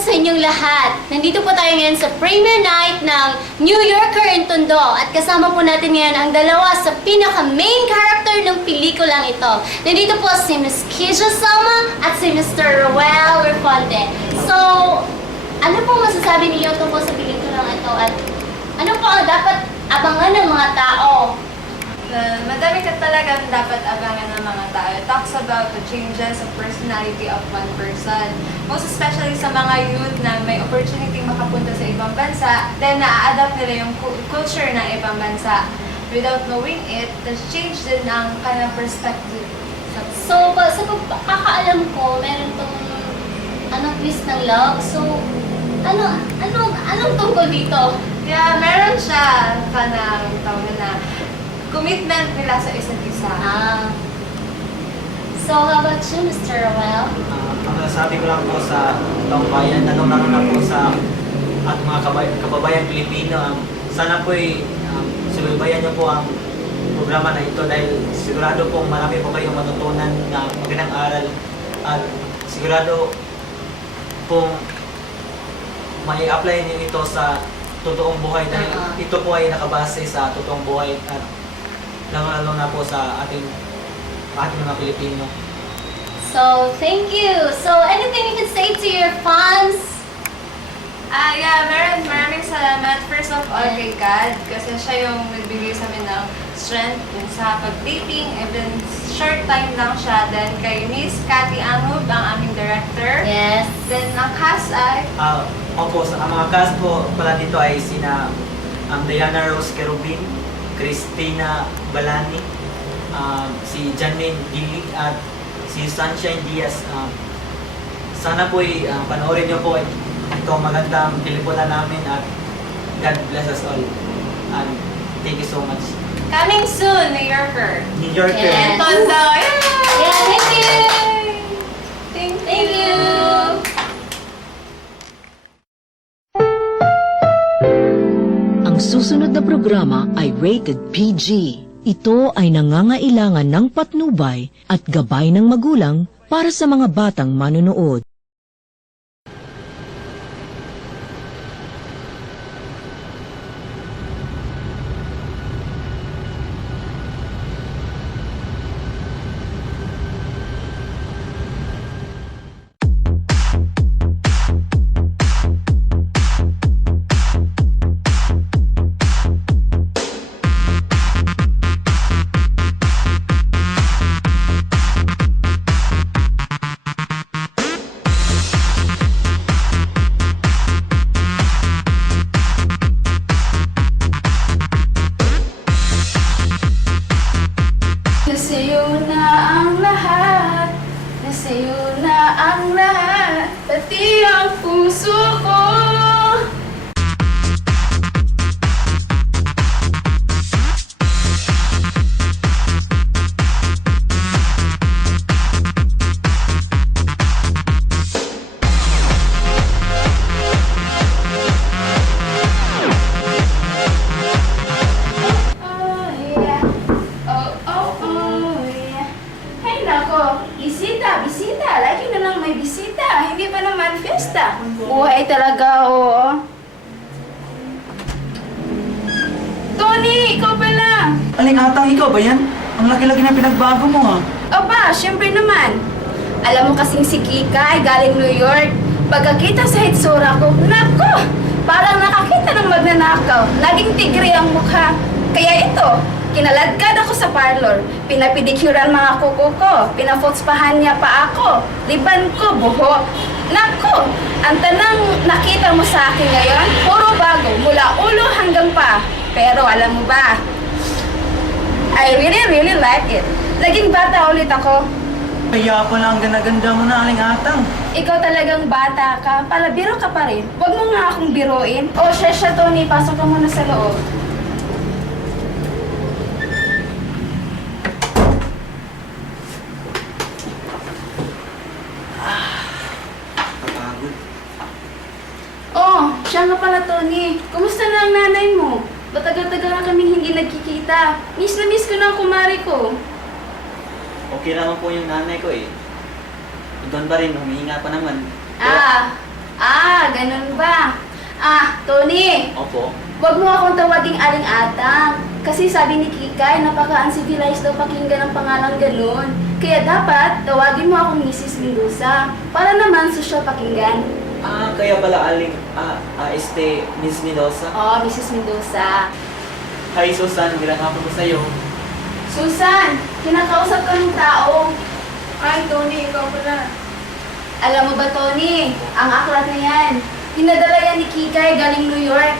sa inyong lahat. Nandito po tayo ngayon sa premiere night ng New Yorker in Tondo. At kasama po natin ngayon ang dalawa sa pinaka-main character ng pelikulang ito. Nandito po si Miss Keisha Salma at si Mr. Roel Refonte. So, ano po masasabi niyo tungkol sa pelikulang ito? At ano po ang dapat abangan ng mga tao? Madami ka talagang dapat abangan ng mga tao. It talks about the changes of personality of one person. Most especially sa mga youth na may opportunity makapunta sa ibang bansa, then na-adapt nila yung culture ng ibang bansa. Without knowing it, there's change din ang kanilang perspective. So, sa pagkakaalam ko, meron tong twist ng love. So, anong tungkol dito? Kaya meron siya kanang tawag na commitment nila sa isa't isa. So, how about you, Mr. Roel? Ang nasabi ko lang po sa taong bayan, lalo na po sa at mga kababayan Pilipino, sana po subaybayan niyo po ang programa na ito dahil sigurado po marami po kayong matutunan na magandang aral at sigurado po may apply niyo ito sa totoong buhay dahil ito po ay nakabase sa totoong buhay at lalo na po sa ating mga Pilipino. So, thank you. So, anything you can say to your fans? Maraming salamat. First of all, kay God, kasi siya yung nagbigay sa amin ng strength dun sa pag-taping. And then, short time lang siya. Then, kay Miss Cathy Anub, ang aming director. Yes. Then, ang cast ay... Opo, ang mga cast po pala dito ay sina Diana Rose Kerubin, Christina Balani, si Janine Gilig at si Sunshine Diaz. Sana po panoorin niyo po itong magandang pelikula namin at God bless us all. Thank you so much. Coming soon, New Yorker. New Yorker. Yes. Tondo! Yeah, thank you. Thank you! Ang susunod na programa ay rated PG. Ito ay nangangailangan ng patnubay at gabay ng magulang para sa mga batang manonood. Nasa'yo na ang lahat, nasa'yo na ang lahat, pati ang puso ko. Bisita. Lagi na lang may bisita. Hindi pa naman fiesta. Buhay talaga, oo. Tony, ikaw pala. Aling atang, ikaw ba yan? Ang laki-laki na pinagbago mo ha. Aba, syempre naman. Alam mo kasing si Kika ay galing New York. Pagkakita sa hitsura ko, nako! Parang nakakita ng magnanakaw. Naging tigre ang mukha. Kaya ito, kinaladkad ako sa parlor. Pinapidikuran mga kuko ko. Pinafotspahan niya pa ako. Liban ko, buho. Nako! Ang tanang nakita mo sa akin ngayon, puro bago, mula ulo hanggang pa. Pero alam mo ba, I really like it. Naging bata ulit ako. Kaya pala ang ganda-ganda mo na, aling atang. Ikaw talagang bata ka, palabiro ka pa rin. Huwag mo nga akong biruin. O, siya, Tony, pasok ka muna sa loob. Kapagod. Oh, siya nga pala, Tony. Kumusta na ang nanay mo? Matagal-tagal na kaming hindi nagkikita. Miss na miss ko na ang kumari ko. Okay naman po yung nanay ko eh. Doon pa rin, humihinga pa naman. ganun ba? Tony, Opo. wag mo akong tawaging Aling Atang. Kasi sabi ni Kikay, napaka-uncivilized daw pakinggan ang pangalang ganun. Kaya dapat, tawagin mo akong Mrs. Mendoza. Para naman social pakinggan. Kaya pala Miss Mendoza. Oh, Mrs. Mendoza. Hi Susan, bilang hapon ko sa'yo. Susan, kinakausap ka ng tao. Ay, Tony, ikaw pala. Alam mo ba, Tony, ang aklat na yan, pinadala yan ni Kikay galing New York.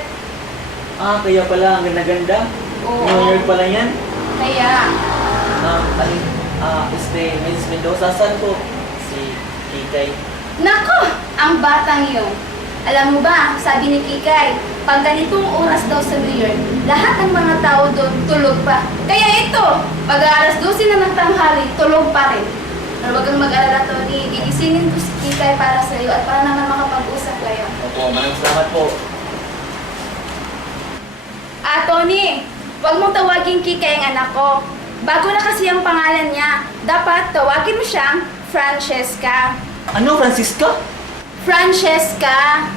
Kaya pala, ang ganda-ganda. Oo. New York pala yan. Kaya, Miss Mendoza, saan po? Si Kikay. nako, ang batang yun. Alam mo ba, sabi ni Kikay, pag ganitong oras daw sa New York, lahat ng mga tao doon tulog pa. Kaya ito, pag alas 12 na ng tanghali, tulog pa rin. Pero wag kang mag-alala, Tony. Gigisingin ko si Kikay para sa iyo at para naman makapag-usap kayo. Opo, maraming salamat po. Tony, wag mong tawagin Kikay ang anak ko. Bago na kasi ang pangalan niya, dapat tawagin mo siyang Francesca. Ano, Francisca? Francesca!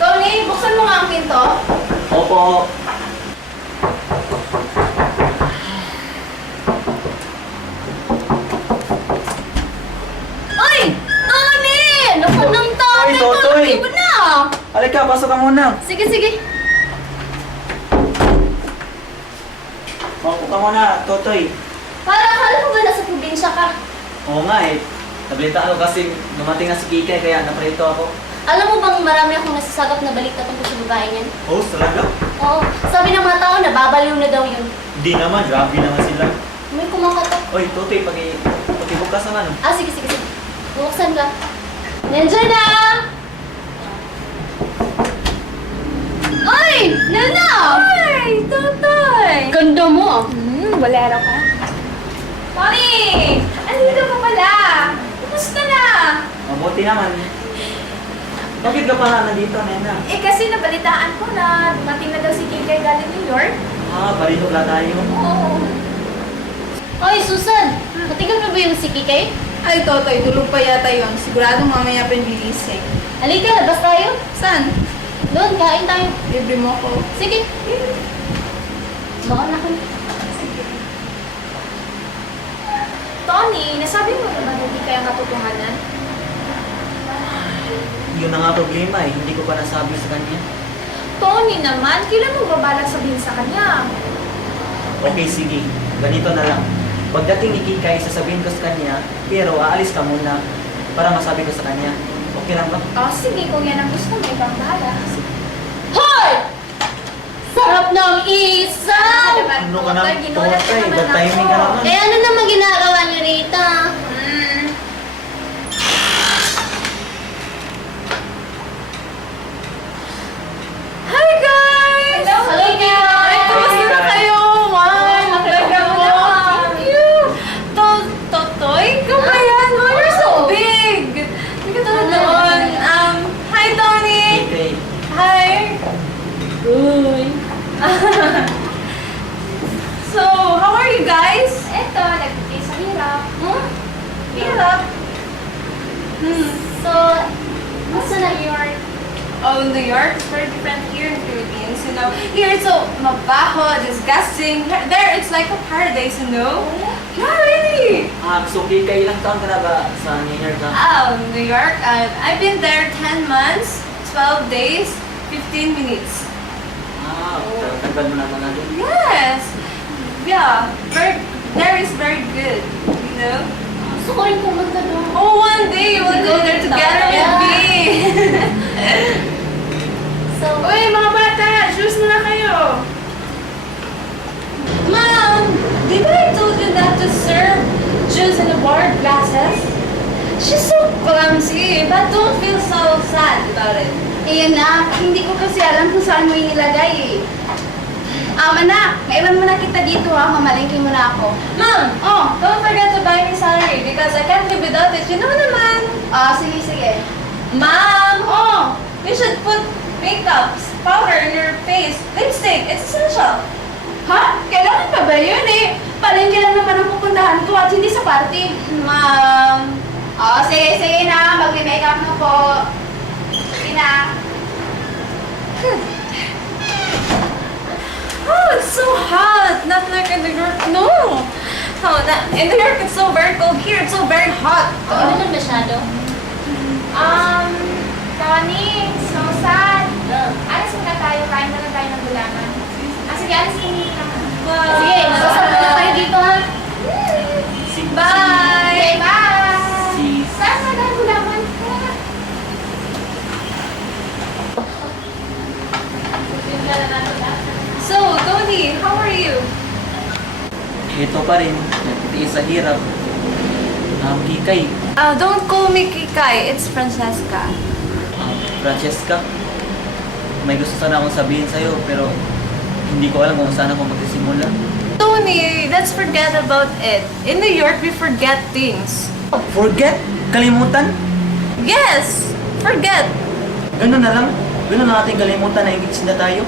Tony, buksan mo nga ang pinto. Opo. Ay! Tony! Naku ng Ay, Tony! Totoy! Tulog mo na! Halika, pasok ka muna. Sige, sige. Maupo ka muna, Totoy. Para akala mo ba nasa probinsya ka? Oo nga eh. Nabalitaan ko kasi dumating na si Kikay kaya naparito ako. Alam mo bang marami akong nasasagap na balita tungkol sa babae niyan? Oh, talaga? Oo. Sabi ng mga tao, nababaliw na daw yun. Hindi naman, grabe naman sila. May kumakatok. Oy, Totoy, pakibukas naman. Sige, sige, sige. Buksan ka. Nandiyan na! Ay! Nana! Ay, Totoy! Ganda mo! Bolero ka? Tony! Andito ka pala! Kumusta na? Mabuti naman. Bakit ka pala nandito, Nena? Kasi nabalitaan ko na dumating na daw si Kikay galing New York. Parito pala tayo. Oo. Ay, Susan! Matigal na ba yung si Kikay? Ay, Totoy, tulog pa yata yun. Siguradong mamaya pa yung gigising. Halika, labas tayo. Saan? Doon, kain tayo. Libre mo ko. Sige. Baka na kami. Tony, nasabi mo naman hindi kaya katotohanan? Yun na nga problema eh. Hindi ko pa nasabi sa kanya. Tony naman, kailan mo babalak sabihin sa kanya? Okay, sige. Ganito na lang. Pagdating ni Kikay, sasabihin ko sa kanya, pero aalis ka muna para masabi ko sa kanya. Okay lang ba? Sige, kung yan ang gusto mo, ibang bahala. Hoy! Sarap ng isa! Ano ka na? Ginulat ka Totoy, naman bad timing ka ako. naman. Eh, ano naman ginagawa niyo rito? Hi guys! Hello, guys! Kumusta na kayo? Wow! Ganda mo! Thank you! Totoy? Ikaw ba yan? Wow, you're so big! Hindi ka tulad noon. Hi Tony! Kikay. Hi! Uy! So, how are you guys? Eto, nagtitay sa hirap. Hirap? So, gusto na York? Oh, New York is very different here in Philippines, you know. Here it's so mabaho, disgusting. There it's like a paradise, you know. Yeah, really. So Kikay, ilang taon ka na ba sa New York ka? New York. I've been there 10 months, 12 days, 15 minutes. Tagal mo naman na doon. Yes. Yeah. There is very good, you know. Gusto ko rin pumunta doon. Oh, one day you will go there together with me. So, Uy, mga bata, juice na kayo. Mom, did I told you not to serve juice in the bar glasses? She's so clumsy, but don't feel so sad about it. Anak, hindi ko kasi alam kung saan mo inilagay eh. Anak, maiwan mo na kita dito ha, mamalingkin mo na ako. Mom, don't forget to buy me sari because I can't live without it. You know naman. Sige, sige. Mom, you should put makeup, powder in your face, lipstick. It's essential. Ha? Kailangan pa ba yun eh? Palengke lang naman ang pupuntahan ko at hindi sa party. Mom, Oh, sige na. Magme-makeup na po. Sige na. Oh, it's so hot. Not like in New York. No. In New York, it's so very cold. Here, it's so very hot. Hindi naman masyado. Tony, so sad. Alis muna tayo. Kain muna tayo ng gulaman. Sige, alis ka na. Sige, mag-usap na kayo dito ha. Bye. Okay, bye. Si... Saan na tayo gulaman? So, Tony, how are you? Ito pa rin, nagtitiis sa hirap. Kikay, Don't call me Kikay. It's Francesca. Francesca, may gusto sana akong sabihin sa'yo, pero hindi ko alam kung saan ako magsisimula. Tony, let's forget about it. In New York, we forget things. Forget? Kalimutan? Yes, forget. Ganun na lang? Ganun na natin kalimutan na engaged na tayo?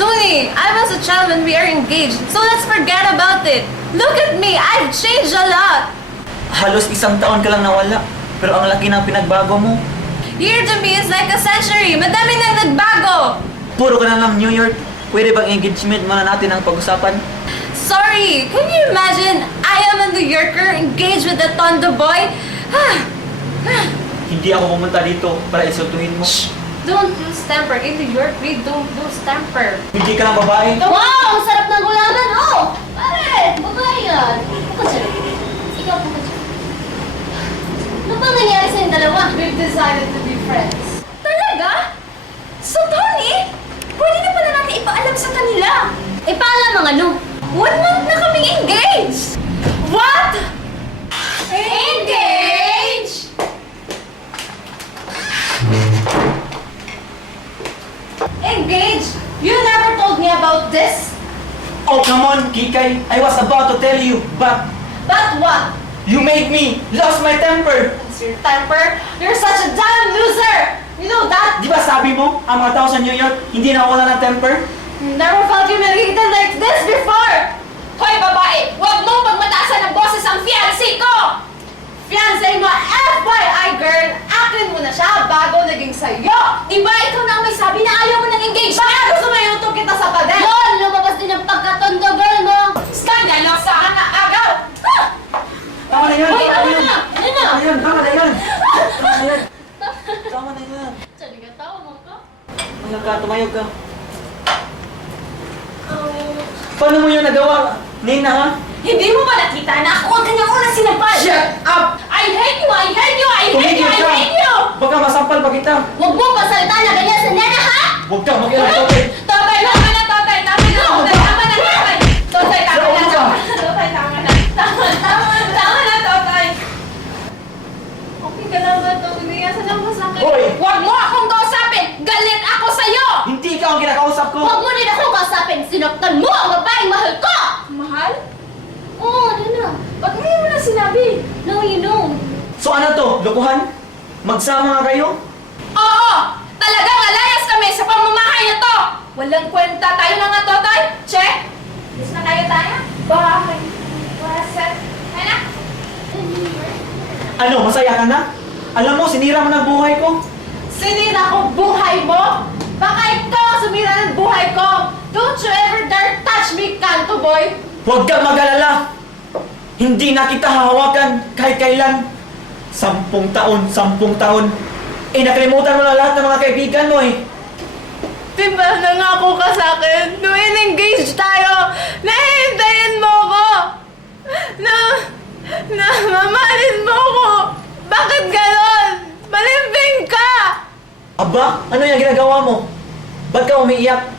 Tony, I was a child when we are engaged, so let's forget about it. Look at me, I've changed a lot. Halos isang taon ka lang nawala, pero ang laki ng pinagbago mo. Year to me is like a century. Madami nang nagbago. Puro ka na lang New York. Pwede bang engagement muna natin ang pag-usapan? Sorry, can you imagine? I am a New Yorker engaged with a Tondo boy. Hindi ako pumunta dito para isultuhin mo. Don't lose temper. In New York, we don't lose temper. Hindi ka lang babae. Wow! Ang sarap ng gulaman! Oh! Pare! Babae yan! Buka dyan. Ikaw buka dyan. Ano bang nangyari sa yung dalawa? We've decided to be friends. Talaga? So, Tony, pwede na pala natin ipaalam sa kanila. Ipaalam ang ano? 1 month na kaming engaged! What? Engage! Engaged? You never told me about this. Oh, come on, Kikay. I was about to tell you, but But what? you made me lost my temper. It's your temper? You're such a damn loser! You know that? Di ba sabi mo, ang mga tao sa New York, hindi nawala ng temper? Never felt humiliated like this before! Hoy, babae! Huwag mong pagmataasan ng boses ang fiancé ko! Fiancé mo, FYI girl! Akin mo na siya bago naging sa'yo! Di ba ikaw na ang may sabi na ayaw mo ng engagement? Baka gusto mo iutok kita sa pader? Yun! Lumabas din ang pagkatondo girl mo! Skandalo sa na agaw! Ah! Tama na yan! Hoy, Tama tama yan! na! Ano na? Tama yan! Tama na yan! Tama na yan! Tama na yan! Sorry ka, tawa mo ka? Ano ka? Tumayog ka. Paano mo yun nagawa? Nina, ha? Hindi mo ba nakita na ako ang kanyang unang sinampal? Shut up! I hate you! I hate you! I hate you! Tumigil I ka! hate you! Baka masampal pa kita! Huwag mong pasalita na ganyan sa nena, ha? Huwag ka mag-ilang topic! Totay, tama na, Totay! Tama na, Totay! Tama na, Totay! Totay, tama na! Sa ulo ka! Totay, tama na! Tama na, Totay! Okay ka lang ba, Totay? Asan ang masakit? Hoy! Huwag mo akong kausapin! Galit ako sa'yo! Hindi ka ang kinakausap ko! Huwag mo din akong kasapin! Sinaktan mo ang babaeng mahal ko! Mahal? Oo, ano na? Ba't ngayon mo na sinabi? No, you know. So ano to? Lokohan? Magsama nga kayo? Oo! Talagang alayas kami sa pamamahay na to! Walang kwenta. Tayo na nga, Totay! Check! Yes na tayo? Bye! Waset! Ay na! Ano? Masaya ka na? Alam mo, sinira mo ng buhay ko. Sinira ko buhay mo? Baka ikaw ang sumira ng buhay ko! Don't you ever dare touch me, kanto boy! Huwag kang mag-alala. Hindi na kita hahawakan kahit kailan. 10 taon, 10 taon. Eh, nakalimutan mo na lahat ng mga kaibigan mo eh. Diba nangako ka sa akin? Nung in-engage tayo, nahihintayin mo ko! Na mamahalin mo ko! Bakit ganon? Malimbing ka! Aba, ano yung ginagawa mo? Ba't ka umiiyak?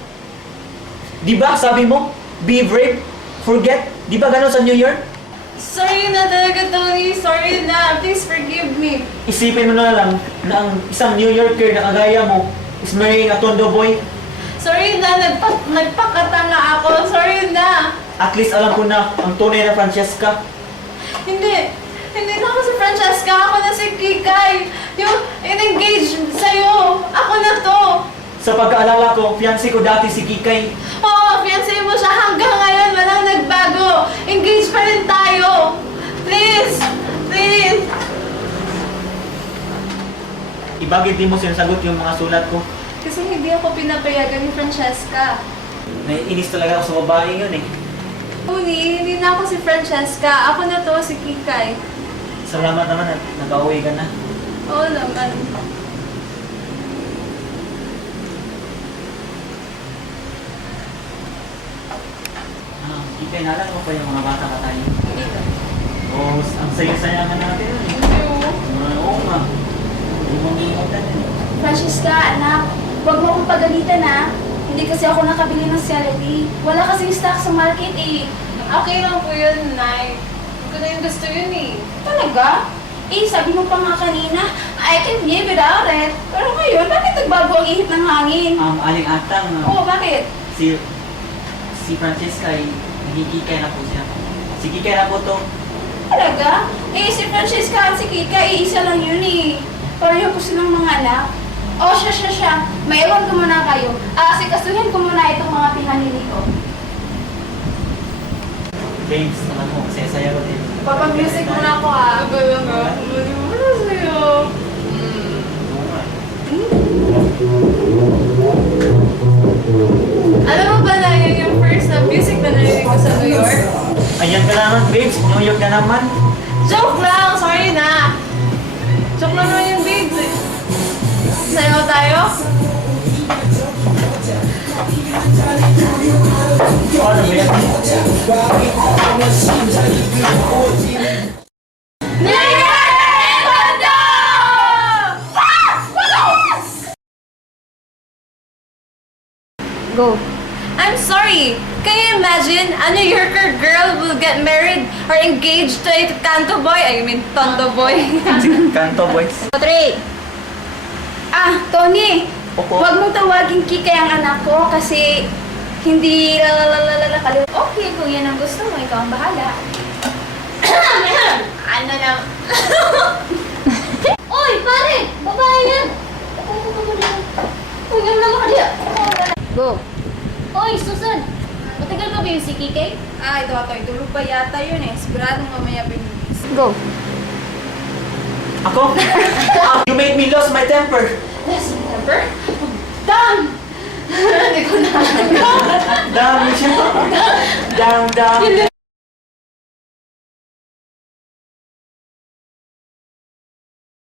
Di ba, sabi mo, be brave, forget. Di ba ganun sa New York? Sorry na talaga, Tony. Sorry na. Please forgive me. Isipin mo na lang na ang isang New Yorker na kagaya mo is marrying a Tondo boy. Sorry na. Nagpakatanga ako. Sorry na. At least alam ko na ang tunay na Francesca. Hindi na ako si Francesca. Ako na si Kikay. Yung in-engage sa'yo. Ako na to. Sa pagkaalala ko, fiancé ko dati si Kikay. Oo, fiancé mo siya hanggang ngayon. Walang nagbago. Engage pa rin tayo. Please. Please. ibagit din mo sinasagot yung mga sulat ko. Kasi hindi ako pinapayagan ni Francesca. Naiinis talaga ako sa babae yun eh. Tony, hindi na ako si Francesca. Ako na to, si Kikay. Salamat naman at nag-auwi ka na. Oo naman. Ikay, naalala mo pa yung mga bata ka tayo? Hindi na. Oo, ang saya-saya ka natin yun eh. Oo nga. Hindi mo malimutan yun. Francesca, anak, huwag mo akong pagalitan ha. Hindi kasi ako nakabili ng celery. Wala kasing stock sa market eh. Okay lang po yun, Nay. Hindi ko na yung gusto yun eh. Talaga? Eh, sabi mo pa nga kanina, I can live without it. Pero ngayon, bakit nagbago ang ihip ng hangin? Aling Atang, Oo, bakit? si Francesca ay nagkikikay na po siya. Si Kikay na po to. Talaga? Eh, si Francesca at si Kika, iisa lang yun eh. Pareho ko silang mga anak. Oh, siya. Maiwan ko muna kayo. Sikasuhin ko muna itong mga pinanili ko. James, alam mo, saya-saya ko din. Papag-music muna ako ha. Talaga? Wala sa'yo. Oo nga. Alam mo ba na yun yung first na music na narinig ko sa New York? Ayan ka naman, babes. New York ka naman. Joke lang! Sorry na! Joke lang naman yung babes eh. Sayaw tayo? Ano ba yan? Go. I'm sorry! Can you imagine a New Yorker girl will get married or engaged to a Kanto boy? I mean, Tondo boy. Kanto, boys. 3. Tony, Opo. huwag mong tawagin Kika ang anak ko kasi hindi kaliw. Okay, kung yan ang gusto mo, ikaw ang bahala. Ano na? Oy, pare! Babae yan! Uy, yung naman ka diya. Go. Oy, Susan! Matagal pa ba yung si Kikay? Ito. Tulog pa yata yun eh. Siguradong mamaya binulis. Go. Ako? You made me lose my temper. Yes, remember? Done! Hindi ko na. Dami siya. Dam.